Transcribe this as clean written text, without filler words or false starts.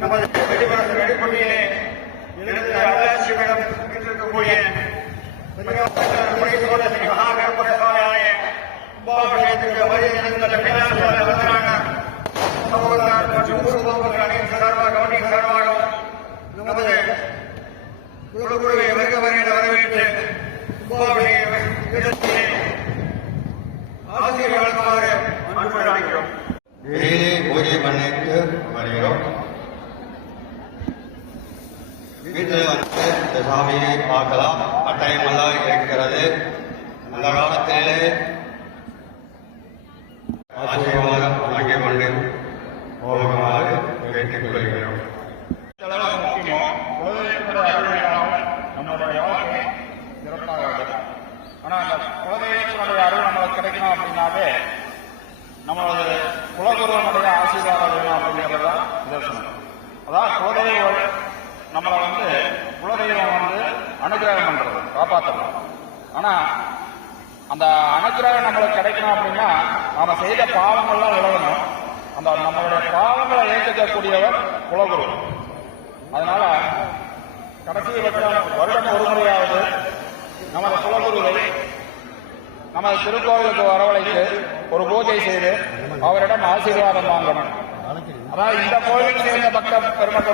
நமது வெடிப்பொட்டியிலே இருந்து அல்லாட்சியிடம் இருக்கக்கூடிய மகாகணபுரசாமியாய கும்பாபிஷேகத்துக்கு வருகின்ற விழாக்கள் சமூகத்தார் மற்றும் ஊர் பொதுமக்கள் அனைத்து சார்பாக கவனிக்க சார்பாகவும் நமது குழுவை வருக வருகின்ற வரவேற்று கும்பாபிஷேக ஆசிரியர் வழங்குமாறு அன்புடன் அழைக்கிறோம். பூஜை பண்ணிட்டு வருகிறோம். வீட்டில் வந்து இந்த சாமியை பார்க்கலாம். கட்டாயமெல்லாம் இருக்கிறது. அந்த காலத்திலே ஆசீர்வாதம் வழங்கிக் கொண்டு போகுமாறு கேட்டுக் கொள்கிறோம். நம்மளுடைய வாழ்க்கை சிறப்பாக. ஆனால் அந்த குலதெய்வத்தினுடைய அருள் நம்மளுக்கு கிடைக்கணும் அப்படின்னாவே நம்மளோட குலகுருவனுடைய ஆசீர்வாதம் வேணும் அப்படிங்கிறது தான் நிதர்சனம். அதான் குலதெய்வம் நம்மளை குலதெய்வம் அனுகிரகம் பண்றது, காப்பாற்றணும். ஆனா அந்த அனுகிரகம் நம்மளுக்கு கிடைக்கணும் அப்படின்னா நாம செய்த பாவங்கள்லாம் விலகணும். அந்த நம்மளுடைய பாவங்களை ஏற்றுக்கக்கூடியவர் குலகுரு. அதனால கடைசி வருடம் ஒரு முறையாவது நமது குலகுருவை நமது திருக்கோவிலுக்கு வரவழைத்து ஒரு பூஜை செய்து அவரிடம் ஆசீர்வாதம் வாங்கணும். அதாவது இந்த கோவிலுக்கு சேர்ந்த பக்த பெருமக்கள்